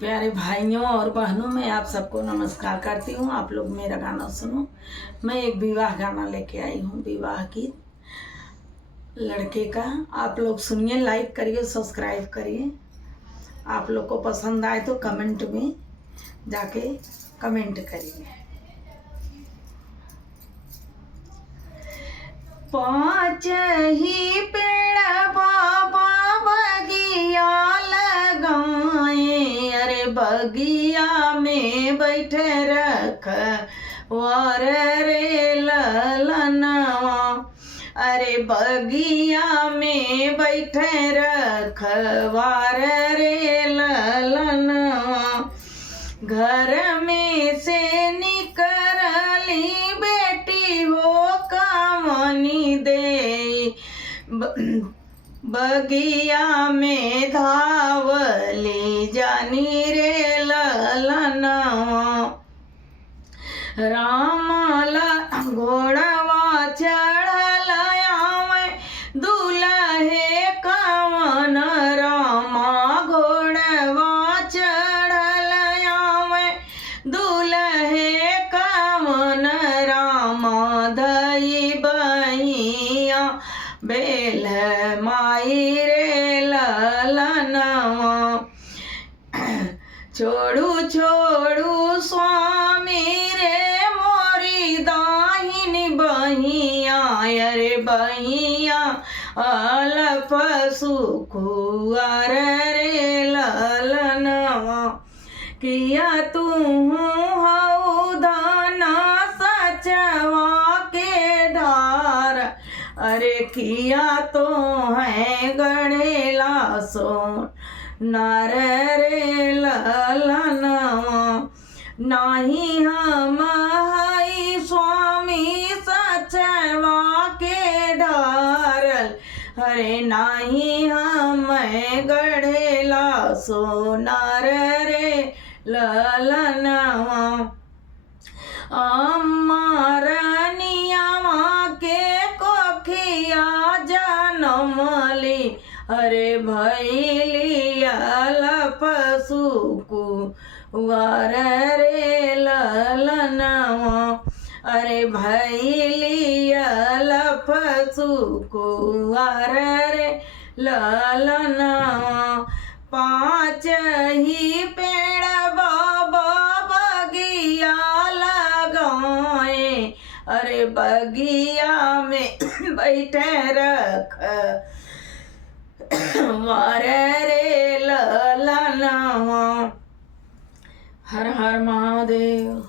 प्यारे भाइयों और बहनों, मैं आप सबको नमस्कार करती हूँ। आप लोग मेरा गाना सुनो। मैं एक विवाह गाना लेके आई हूँ, विवाह गीत लड़के का। आप लोग सुनिए, लाइक करिए, सब्सक्राइब करिए। आप लोग को पसंद आए तो कमेंट में जाके कमेंट करिए। पाँच ही पेड़ बाबा बगिया लगाए, अरे बगिया में बैठे रख वार रे ललनवा, अरे बगिया में बैठे रख वार रे ललनवा। घर में से निकली बेटी हो कामनी दे, बगिया में धावली जानी रे ललनवा। रामाला घोड़वा चढ़ल आवे दुल्हे कावन, रामा घोड़वा चढ़ल आवे दुल्हे कावन, रामा धई बहिया बेल माई रे ललनवा। छोड़ू छोड़ू स्वामी रे मोरी दाहिनी बहिया, अरे बहिया अलफ सुखुआर रे ललनवा। किया तू हऊ दाना सचवा के ढार, अरे किया तो है गढ़ेला सो नार रे ललनवा। नाही हम हई स्वामी सचवा के ढारल, अरे नाही हम गढ़ेला सोनार रे ललनवा। अम्मार नियमा के कोखिया जनमली, अरे भैली अलफ सुकुआर रे ललनवा, अरे भैली अलफ सुकुआर रे ललनवा। पाँच ही पेड़ बाबा बगिया लगाए, अरे बगिया में बैठे रख वार रे ललनवा। हर हर महादेव।